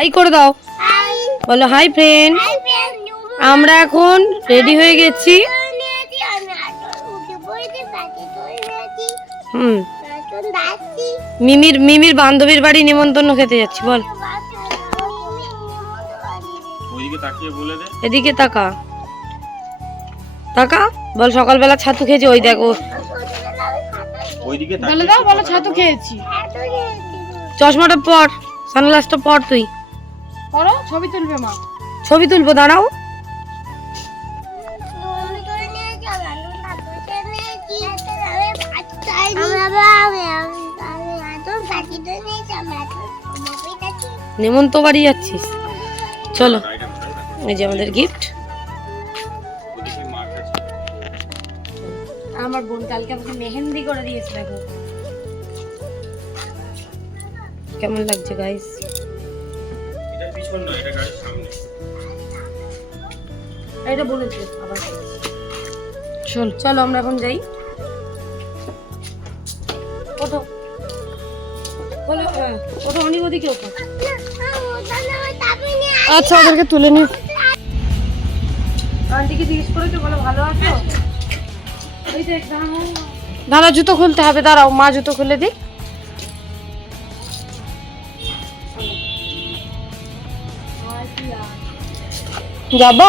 High করে দাও। বলো হাই ফ্রেন্ড। আমরা এখন রেডি হয়ে গেছি। হুম। মিমির মিমির বান্ধবীর বাড়ি নিমন্ত্রণ খেতে যাচ্ছি বল। ওইদিকে তাকিয়ে বলে দে। এদিকে তাকা। তাকা বল সকালবেলা ছাতু খেয়েছি ওই দেখো। ওইদিকে বলে দাও বলো ছাতু খেয়েছি। চশমাটা পর সানগ্লাসটা পর তুই। করো ছবি তুলবে মা। ছবি তুলবো দাঁড়াও। নেমন্ত বাড়ি যাচ্ছিস? চলো এই যে আমাদের গিফট আমার বোন কালকে আমাকে মেহেন্দি করে দিয়েছে দেখো। কেমন লাগছে গাইস পিছন নয় এটা গাড়ির সামনে। এটা বলেছে আবার চল। চলো আমরা এখন যাই। ওঠো। বলো হ্যাঁ ওঠো অনেক ওদিকে ওঠো। আচ্ছা ওদেরকে তুলে নিও আন্টিকে জিজ্ঞেস করেছ বলো ভালো আছো? দাদা জুতো খুলতে হবে দাঁড়াও মা জুতো খুলে দিক। যাব?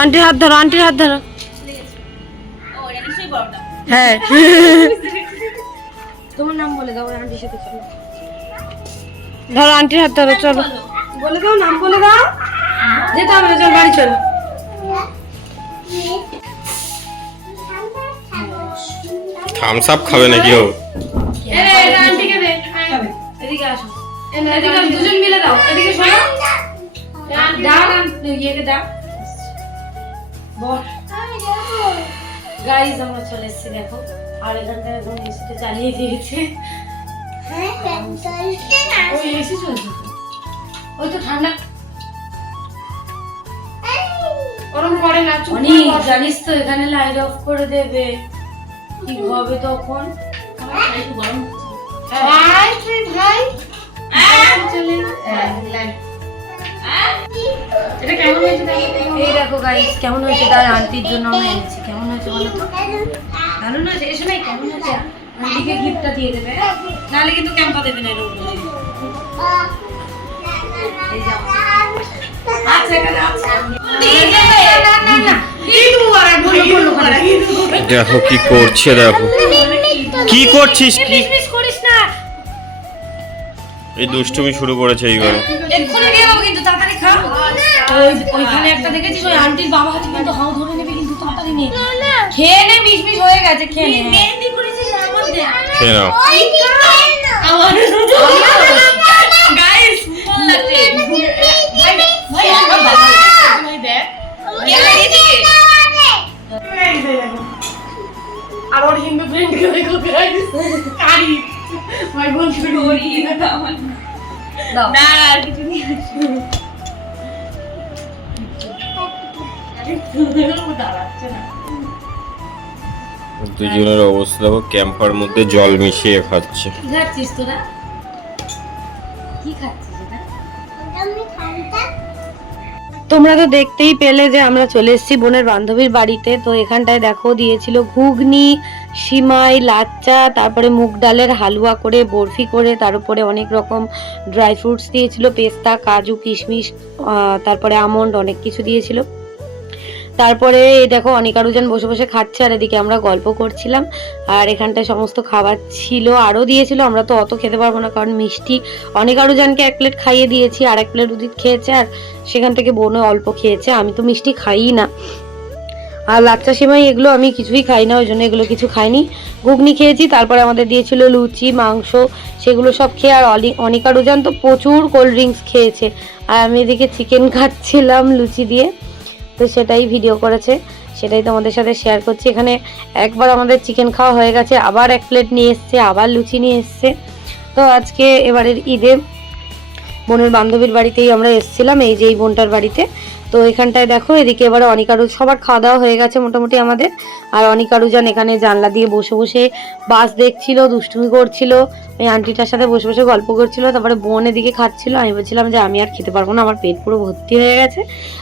আন্টির হাত ধরো আন্টির হাত ধরো। হ্যাঁ। তোমার নাম বলে দাও আন্টির সাথে চলো। ধরো আন্টির হাত ধরো চলো। বলে দাও নাম বলে দাও। যেতে হবে চল বাড়ি চলো। থামস আপ খাবে নাকি ও? এদিকে দুজন মিলে দাও। এদিকে শোনো দাও ইয়েকে দাও। গাইজ আমরা চলে এসেছি দেখো। আর এখানটায় এখন এসিটা চালিয়ে দিয়েছে। ওই এসি চলছে। তো। ওই তো ঠান্ডা। করে না অনেক জানিস তো এখানে লাইট অফ করে দেবে। কি হবে তখন? ভাই ভাই। গাইস কেমন হয়েছে? তার আন্টির জন্য আমরা এনেছি। কেমন হয়েছে বলো তো? ভালো না এসে নাই, কেমন হয়েছে? আন্টিকে গিফটটা দিয়ে দেবে। নাহলে কিন্তু ক্যাম্পা দেবে না এরকম আচ্ছা করে দেখো কি করছে, দেখো। কি করছিস? কি এই দুষ্টুমি শুরু করেছে এইবারে এক্ষুনি দিয়ে দেবো কিন্তু তাড়াতাড়ি খা। ওই ওইখানে একটা দেখেছিস ওই আন্টির বাবা হচ্ছে কিন্তু হাও ধরে নেবে কিন্তু তাড়াতাড়ি নে খেয়ে নে মিশ মিশ হয়ে গেছে খেয়ে নে মেহেন্দি করেছিস আমার দে খেয়ে নাও। আমার গাইস ভাই ভাই দেখ। আর ওর হিন্দু ফ্রেন্ডকে দেখো। গাইস কারি। ভাই বল করি দাও। দুজনের অবস্থা দেখো ক্যাম্পার মধ্যে জল মিশিয়ে খাচ্ছে। কি খাচ্ছিস তোরা? কি খাচ্ছিস এটা? তোমরা তো দেখতেই পেলে যে আমরা চলে এসেছি বোনের বান্ধবীর বাড়িতে। তো এখানটায় দেখো দিয়েছিল ঘুগনি, সিমাই, লাচ্চা, তারপরে মুগ ডালের হালুয়া করে, বরফি করে, তার উপরে অনেক রকম ড্রাই ফ্রুটস দিয়েছিল, পেস্তা, কাজু, কিশমিশ তারপরে আমন্ড অনেক কিছু দিয়েছিল। তারপরে দেখো অনিকারুজন বসে বসে খাচ্ছে আর এদিকে আমরা গল্প করছিলাম। আর এখানটায় সমস্ত খাবার ছিল, আরও দিয়েছিল, আমরা তো অত খেতে পারব না কারণ মিষ্টি। অনেক আরুজানকে এক প্লেট খাইয়ে দিয়েছি, আর এক প্লেট উদিত খেয়েছে, আর সেখান থেকে বোনও অল্প খেয়েছে, আমি তো মিষ্টি খাইই না। আর লাচ্চা সিমাই এগুলো আমি কিছুই খাই না, ওই জন্য এগুলো কিছু খাইনি। ঘুগনি খেয়েছি, তারপরে আমাদের দিয়েছিল লুচি, মাংস, সেগুলো সব খেয়ে, আর অলি অনিকারুজান তো প্রচুর কোল্ড ড্রিঙ্কস খেয়েছে। আর আমি এদিকে চিকেন খাচ্ছিলাম লুচি দিয়ে। তো সেটাই ভিডিও করেছে, সেটাই তোমাদের সাথে শেয়ার করছি। এখানে একবার আমাদের চিকেন খাওয়া হয়ে গেছে, আবার এক প্লেট নিয়ে এসছে, আবার লুচি নিয়ে এসছে। তো আজকে এবারের ঈদে বোনের বান্ধবীর বাড়িতেই আমরা এসেছিলাম, এই যে এই বোনটার বাড়িতে। তো এখানটায় দেখো, এদিকে এবারে অনিকারু, সবার খাওয়া দাওয়া হয়ে গেছে মোটামুটি আমাদের। আর অনিকারুজান এখানে জানলা দিয়ে বসে বসে বাস দেখছিল, দুষ্টুমি করছিল। ওই আন্টিটার সাথে বসে বসে গল্প করছিল, তারপরে বোন এদিকে খাচ্ছিল। আমি বলছিলাম যে, আমি আর খেতে পারব না, আমার পেট পুরো ভর্তি হয়ে গেছে।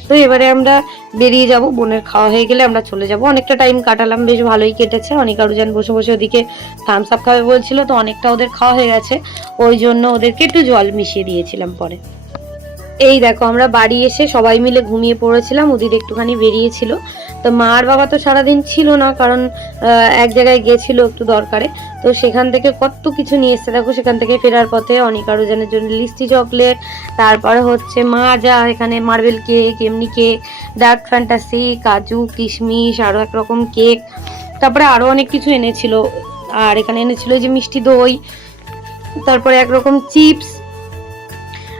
তো এবারে আমরা বেরিয়ে যাব, বোনের খাওয়া হয়ে গেলে আমরা চলে যাব। অনেকটা টাইম কাটালাম, বেশ ভালোই কেটেছে। অনিকারুজান বসে বসে ওদিকে থামস আপ খাবে বলছিল, তো অনেকটা ওদের খাওয়া হয়ে গেছে। ওই জন্য ওদেরকে একটু জল মিশিয়ে দিয়েছিলাম পরে। এই দেখো, আমরা বাড়ি এসে সবাই মিলে ঘুমিয়ে পড়েছিলাম ওদিন একটুখানি বেরিয়েছিল। তো মা আর বাবা তো সারাদিন ছিল না, কারণ এক জায়গায় গেছিল একটু দরকারে। তো সেখান থেকে কত কিছু নিয়ে এসছে, দেখো, সেখান থেকে ফেরার পথে অনেক আরোজনের জন্য লিস্টি চকলেট, তারপরে হচ্ছে মা যা এখানে মার্বেল কেক, এমনি কেক, ডার্ক ফ্যান্টাসি, কাজু, কিশমিশ আরও এক রকম কেক, তারপরে আরও অনেক কিছু এনেছিল। আর এখানে এনেছিল যে মিষ্টি দই, তারপরে একরকম চিপস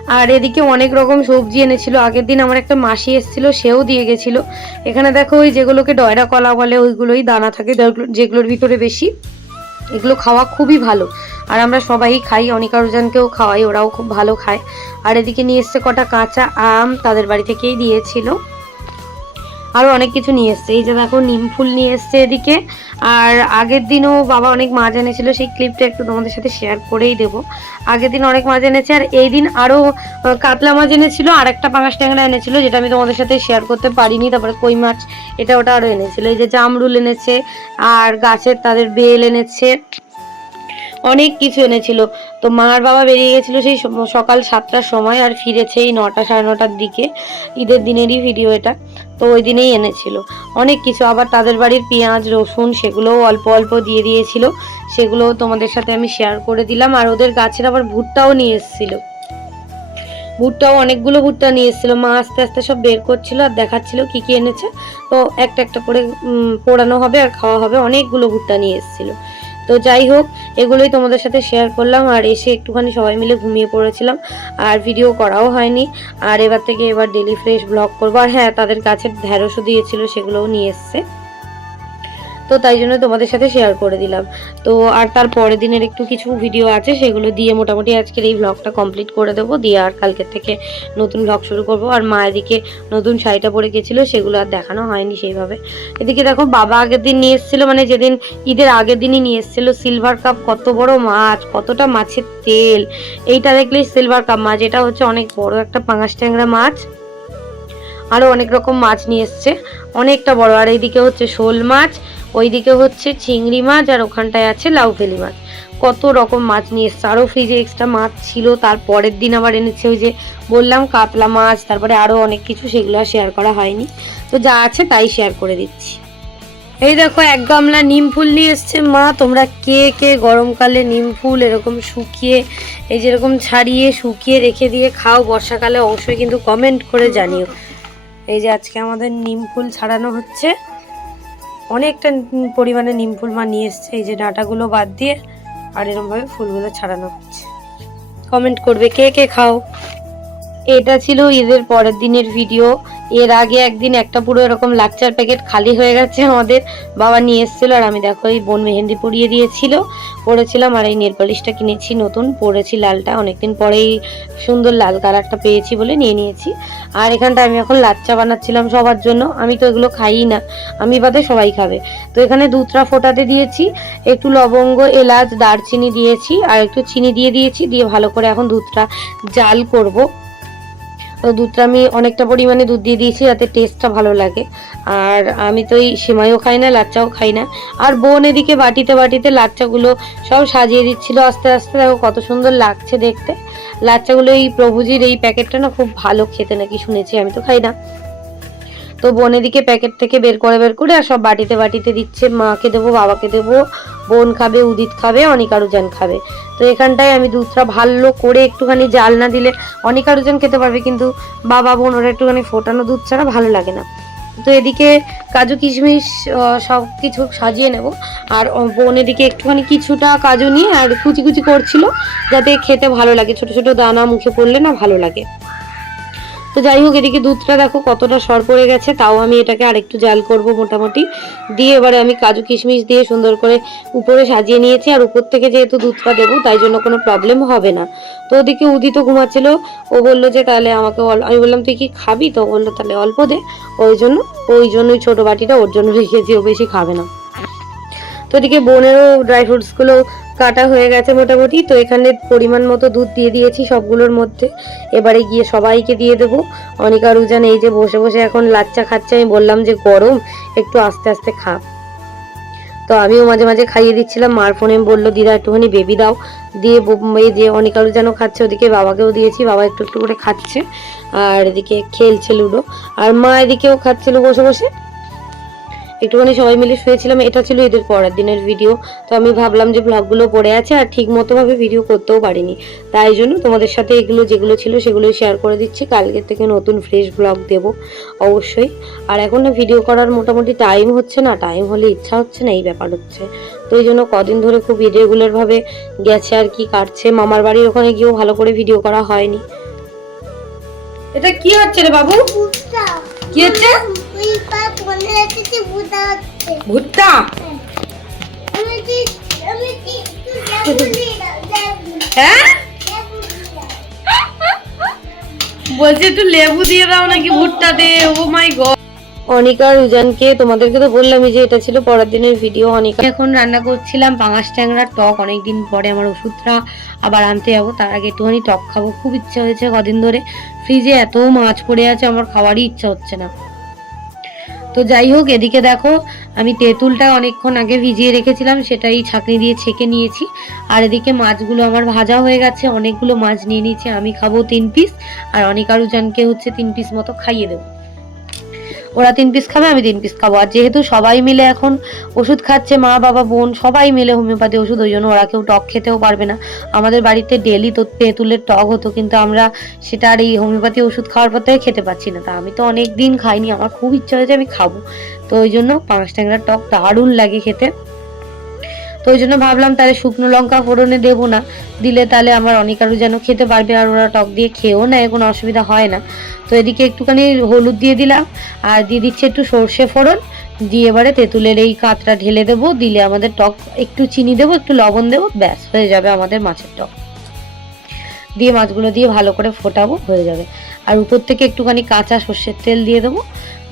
আর এদিকে অনেক রকম সবজি এনেছিল। আগের দিন আমার একটা মাসি এসেছিল, সেও দিয়ে গেছিল। এখানে দেখো ওই যেগুলোকে ডয়রা কলা বলে, ওইগুলোই দানা থাকে যেগুলোর ভিতরে বেশি। এগুলো খাওয়া খুবই ভালো। আর আমরা সবাই খাই, অনিকারুজানকেও খাওয়াই, ওরাও খুব ভালো খায়। আর এদিকে নিয়ে এসছে কটা কাঁচা আম, তাদের বাড়ি থেকেই দিয়েছিল। আরও অনেক কিছু নিয়ে এসছে। এই যে দেখো, নিম ফুল নিয়ে এসছে এদিকে। আর আগের দিনও বাবা অনেক মাছ এনেছিল, সেই ক্লিপটা একটু তোমাদের সাথে শেয়ার করেই দেবো। আগের দিন অনেক মাছ এনেছে, আর এই দিন আরও কাতলা মাছ এনেছিল, আর একটা পাঙাশ ট্যাংরা এনেছিল, যেটা আমি তোমাদের সাথে শেয়ার করতে পারিনি। তারপরে কই মাছ, এটা ওটা আরও এনেছিল। এই যে জামরুল এনেছে, আর গাছের তাদের বেল এনেছে, অনেক কিছু এনেছিল। তো মার বাবা বেরিয়ে গেছিল সেই সকাল সাতটার সময়, আর ফিরেছে এই নটা সাড়ে নটার দিকে। ঈদের দিনেরই ভিডিও এটা। তো ওই দিনেই এনেছিল। অনেক কিছু, আবার তাদের বাড়ির পেঁয়াজ, রসুন সেগুলোও অল্প অল্প দিয়ে দিয়েছিল। সেগুলোও তোমাদের সাথে আমি শেয়ার করে দিলাম। আর ওদের গাছের আবার ভুট্টাও নিয়ে এসেছিল। ভুট্টাও অনেকগুলো ভুট্টা নিয়ে এসেছিল। মা আস্তে আস্তে সব বের করছিল আর দেখাচ্ছিল কি কি এনেছে। তো একটা একটা করে পোড়ানো হবে আর খাওয়া হবে। অনেকগুলো ভুট্টা নিয়ে এসেছিল। তো যাই হোক, এগুলোই তোমাদের সাথে শেয়ার করলাম আর এসে একটুখানি সবাই মিলে ঘুমিয়ে পড়েছিলাম আর ভিডিও করাও হয়নি। আর এবার থেকে এবার ডেলি ফ্রেশ ব্লগ করব। আর হ্যাঁ তাদের কাছে ঢ্যাঁড়সও দিয়েছিল, সেগুলোও নিয়ে এসছে। তো তাই জন্য তোমাদের সাথে শেয়ার করে দিলাম। তো আর তার পরের দিনের একটু কিছু ভিডিও আছে, সেগুলো দিয়ে মোটামুটি আজকের এই ব্লগটা কমপ্লিট করে দেবো। দিয়ে আর কালকের থেকে নতুন ব্লগ শুরু করব। আর মা এদিকে নতুন শাড়িটা পরে গেছিল, সেগুলো আর দেখানো হয়নি সেইভাবে। এদিকে দেখো, বাবা আগের দিন নিয়ে এসেছিল মানে যেদিন ঈদের আগের দিনই নিয়ে এসেছিল সিলভার কাপ কত বড় মাছ, কতটা মাছের তেল। এইটা দেখলেই সিলভার কাপ মাছ, এটা হচ্ছে অনেক বড় একটা পাঙাশ ট্যাংরা মাছ। আরও অনেক রকম মাছ নিয়ে এসছে, অনেকটা বড়। আর এইদিকে হচ্ছে শোল মাছ ওইদিকে হচ্ছে চিংড়ি মাছ আর ওখানটায় আছে লাউফেলি মাছ। কত রকম মাছ নিয়ে এসছে। আরও ফ্রিজে এক্সট্রা মাছ ছিল, তার পরের দিন আবার এনেছে ওই যে বললাম কাতলা মাছ, তারপরে আরও অনেক কিছু, সেগুলো শেয়ার করা হয়নি। তো যা আছে তাই শেয়ার করে দিচ্ছি। এই দেখো এক গামলা নিম ফুল নিয়ে এসছে মা, তোমরা কে কে গরমকালে নিম ফুল এরকম শুকিয়ে, এই যেরকম ছাড়িয়ে, শুকিয়ে রেখে দিয়ে খাও, বর্ষাকালে অবশ্যই কিন্তু কমেন্ট করে জানিও। এই যে আজকে আমাদের নিম ফুল ছাড়ানো হচ্ছে। অনেকটা পরিমাণে নিম ফুল মা নিয়ে এসছে, এই যে ডাঁটাগুলো বাদ দিয়ে আর এরকমভাবে ফুলগুলো ছাড়ানো হচ্ছে। কমেন্ট করবে কে কে খাও? এটা ছিল ঈদের পরের দিনের ভিডিও এর আগে একদিন একটা পুরো এরকম লাচ্চার প্যাকেট খালি হয়ে গেছে আমাদের। বাবা নিয়ে এসেছিল আর আমি দেখো এই বোন মেহেন্দি পরিয়ে দিয়েছিল। পরেছিলাম আর এই নেল পলিশটা কিনেছি নতুন। পরেছি লালটা। অনেকদিন পরেই সুন্দর লাল কালারটা পেয়েছি বলে নিয়ে নিয়েছি। আর এখানটা আমি এখন লাচ্চা বানাচ্ছিলাম সবার জন্য। আমি তো এগুলো খাই না। আমি বাদে সবাই খাবে। তো এখানে দুধটা ফোটাতে দিয়েছি। একটু লবঙ্গ, এলাচ, দারচিনি দিয়েছি। আর একটু চিনি দিয়ে দিয়েছি। দিয়ে ভালো করে এখন দুধটা জাল করব। তো দুধটা আমি অনেকটা পরিমাণে দুধ দিয়ে দিয়েছি, যাতে টেস্টটা ভালো লাগে। আর আমি তো এই সেমাইও খাই না, লাচ্চাও খাই না। আর বোন এদিকে বাটিতে বাটিতে লাচ্চাগুলো সব সাজিয়ে দিচ্ছিল আস্তে আস্তে। দেখো কত সুন্দর লাগছে দেখতে। লাচ্চাগুলো এই প্রভুজির এই প্যাকেটটা না খুব ভালো খেতে নাকি শুনেছি, আমি তো খাই না। তো বোন এদিকে প্যাকেট থেকে বের করে বের করে আর সব বাটিতে বাটিতে দিচ্ছে। মাকে দেবো, বাবাকে দেবো, বোন খাবে, উদিত খাবে অনিকারুজান খাবে। তো এখানটায় আমি দুধটা ভালো করে একটুখানি জাল না দিলে অনিকারুজান খেতে পারবে, কিন্তু বাবা, বোন ওরা একটুখানি ফোটানো দুধ ছাড়া ভালো লাগে না। তো এদিকে কাজু, কিশমিশ সব কিছু সাজিয়ে নেব। আর বোন এদিকে একটুখানি কিছুটা কাজু নিয়ে আর কুচি কুচি করছিল, যাতে খেতে ভালো লাগে। ছোট ছোট দানা মুখে পড়লে না ভালো লাগে। তো যাই হোক, এদিকে দুধটা দেখো কতটা সর পড়ে গেছে, তাও আমি এটাকে আরেকটু জাল করব মোটামুটি। দিয়ে এবারে আমি কাজু কিশমিশ দিয়ে সুন্দর করে উপরে সাজিয়ে নিয়েছি, আর উপর থেকে যেহেতু দুধটা দেবো, তাই জন্য কোনো প্রবলেম হবে না। তো ওদিকে উদিত ঘুমাচ্ছিল, ও বলল যে তাহলে আমাকে আমি বললাম, তুই কি খাবি? তো বলল, তাহলে অল্প দে। ওই জন্য, ওই জন্যই ছোটো বাটিটা, ওর জন্য রেখেছি, ও বেশি খাবে না। তো এদিকে বোনেরও ড্রাই ফ্রুটসগুলো কাটা হয়ে গেছে মোটামুটি। তো এখানে পরিমাণ মতো দুধ দিয়ে দিয়েছি সবগুলোর মধ্যে। এবারে গিয়ে সবাইকে দিয়ে দেবো। অনিকা রুজান এই যে বসে বসে এখন লাচ্চা খাচ্ছে, আমি বললাম যে গরম, একটু আস্তে আস্তে খা। তো আমিও মাঝে মাঝে খাইয়ে দিচ্ছিলাম, মার ফোনে বলল, দিদা, একটুখানি বেবি দাও। দিয়ে এই যে অনিকা রুজানও খাচ্ছে, ওদিকে বাবাকেও দিয়েছি, বাবা একটু একটু করে খাচ্ছে। আর এদিকে খেলছে লুডো। আর মা এদিকেও খাচ্ছিল বসে বসে। একটুখানি সবাই মিলে শুয়েছিলাম এটা ছিল এদের পরের দিনের ভিডিও তো আমি ভাবলাম যে ব্লগগুলো পড়ে আছে আর ঠিক মতোভাবে ভিডিও করতেও পারিনি। তাই জন্য তোমাদের সাথে এগুলো যেগুলো ছিল সেগুলো শেয়ার করে দিচ্ছি। কালকে থেকে নতুন ফ্রেশ ব্লগ দেব অবশ্যই। আর এখন না ভিডিও করার মোটামুটি টাইম হচ্ছে না টাইম হলে ইচ্ছা হচ্ছে না এই ব্যাপার হচ্ছে। তো এই জন্য কদিন ধরে খুব ইরেগুলারভাবে গেছে আর কি কাটছে। মামার বাড়ির ওখানে গিয়েও ভালো করে ভিডিও করা হয়নি। এটা কি হচ্ছে রে বাবু? কি হচ্ছে? ভুট্টা? হ্যাঁ? বলছে একটু লেবু দিয়ে দাও নাকি ভুট্টা দে ও মাই গড। অনিকা রুজানকে তোমাদেরকে তো বললামই যে এটা ছিল পরের দিনের ভিডিও অনিকা। এখন রান্না করছিলাম পাঙাশ ট্যাংরার টক অনেকদিন পরে আমার ওষুধটা আবার আনতে যাব তার আগে একটুখানি টক খাব। খুব ইচ্ছা হয়েছে কদিন ধরে। ফ্রিজে এত মাছ পড়ে আছে আমার খাওয়ারই ইচ্ছা হচ্ছে না। তো যাই হোক, এদিকে দেখো, আমি তেঁতুলটা অনেকক্ষণ আগে ভিজিয়ে রেখেছিলাম, সেটাই ছাঁকনি দিয়ে ছেঁকে নিয়েছি। আর এদিকে মাছগুলো আমার ভাজা হয়ে গেছে, অনেকগুলো মাছ নিয়ে নিয়েছি, আমি খাব তিন পিস আর অনেক আরুজানকে হচ্ছে তিন পিস মতো খাইয়ে দেবো। ওরা তিন পিস খাবে, আমি তিন পিস খাব। আর যেহেতু সবাই মিলে এখন ওষুধ খাচ্ছে, মা, বাবা, বোন, সবাই মিলে হোমিওপ্যাথি ওষুধ, ওই জন্য ওরা কেউ টক খেতেও পারবে না। আমাদের বাড়িতে ডেলি তো তেঁতুলের টক হতো, কিন্তু আমরা সেটা আর এই হোমিওপ্যাথি ওষুধ খাওয়ার পর থেকে খেতে পাচ্ছি না। তা আমি তো অনেক দিন খাইনি, আমার খুব ইচ্ছা হয়েছে আমি খাব। তো ওই জন্য পাঁচ ট্যাংরার টক দারুণ লাগে খেতে। তো ওই জন্য ভাবলাম তাহলে শুকনো লঙ্কা ফোড়নে দেবো না। দিলে তাহলে আমার অনেকারও যেন খেতে পারবে আর ওরা টক দিয়ে খেয়েও নেয়, কোনো অসুবিধা হয় না। তো এদিকে একটুখানি হলুদ দিয়ে দিলাম, আর দিয়ে দিচ্ছে একটু সর্ষে ফোড়ন। দিয়ে এবারে তেঁতুলের এই কাতটা ঢেলে দেবো, দিলে আমাদের টক একটু চিনি দেবো, একটু লবণ দেবো, ব্যাস, হয়ে যাবে আমাদের মাছের টক। দিয়ে মাছগুলো দিয়ে ভালো করে ফোটাবো, হয়ে যাবে। আর উপর থেকে একটুখানি কাঁচা সর্ষের তেল দিয়ে দেবো।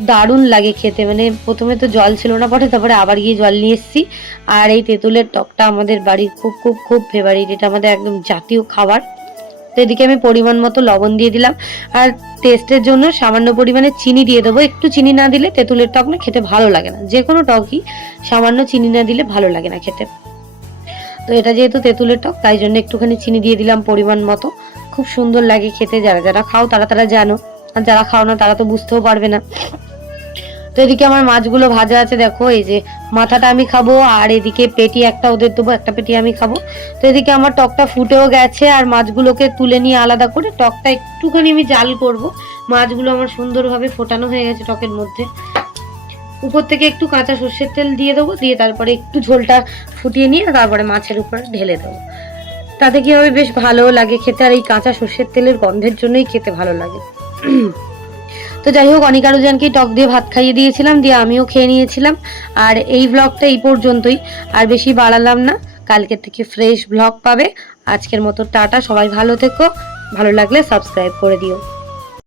দারুণ লাগে খেতে। মানে প্রথমে তো জল ছিল না পরে তারপরে আবার গিয়ে জল নিয়ে এসেছি। আর এই তেঁতুলের টকটা আমাদের বাড়ির খুব খুব খুব ফেভারিট এটা আমাদের একদম জাতীয় খাবার। তো এদিকে আমি পরিমাণ মতো লবণ দিয়ে দিলাম। আর টেস্টের জন্য সামান্য পরিমাণে চিনি দিয়ে দেবো। একটু চিনি না দিলে তেঁতুলের টক না খেতে ভালো লাগে না। যে কোনো টকই সামান্য চিনি না দিলে ভালো লাগে না খেতে। তো এটা যেহেতু তেঁতুলের টক, তাই জন্য একটুখানি চিনি দিয়ে দিলাম পরিমাণ মতো। খুব সুন্দর লাগে খেতে। যারা যারা খাও তারা তারা জানো। আর যারা খাও না, তারা তো বুঝতেও পারবে না। তো এদিকে আমার মাছগুলো ভাজা আছে, দেখো, এই যে মাথাটা আমি খাব, আর এদিকে পেটি একটা ওদের দেবো, একটা পেটি আমি খাব। তো এদিকে আমার টকটা ফুটেও গেছে, আর মাছগুলোকে তুলে নিয়ে আলাদা করে টকটা একটুখানি আমি জাল করব। মাছগুলো আমার সুন্দরভাবে ফোটানো হয়ে গেছে টকের মধ্যে। উপর থেকে একটু কাঁচা সর্ষের তেল দিয়ে দেবো, দিয়ে তারপরে একটু ঝোলটা ফুটিয়ে নিয়ে তারপরে মাছের উপর ঢেলে দেবো। তাতে কি বেশ ভালোও লাগে খেতে, আর এই কাঁচা সর্ষের তেলের গন্ধের জন্যই খেতে ভালো লাগে। তো যাই হোক অনিকারুজানকে টক দিয়ে ভাত খাইয়ে দিয়েছিলাম, দিয়ে আমিও খেয়ে নিয়েছিলাম। আর এই ব্লগটা এই পর্যন্তই। আর বেশি বাড়ালাম না, কালকের থেকে ফ্রেশ ব্লগ পাবে। আজকের মতো টাটা, সবাই ভালো থেকো। ভালো লাগলে সাবস্ক্রাইব করে দিও।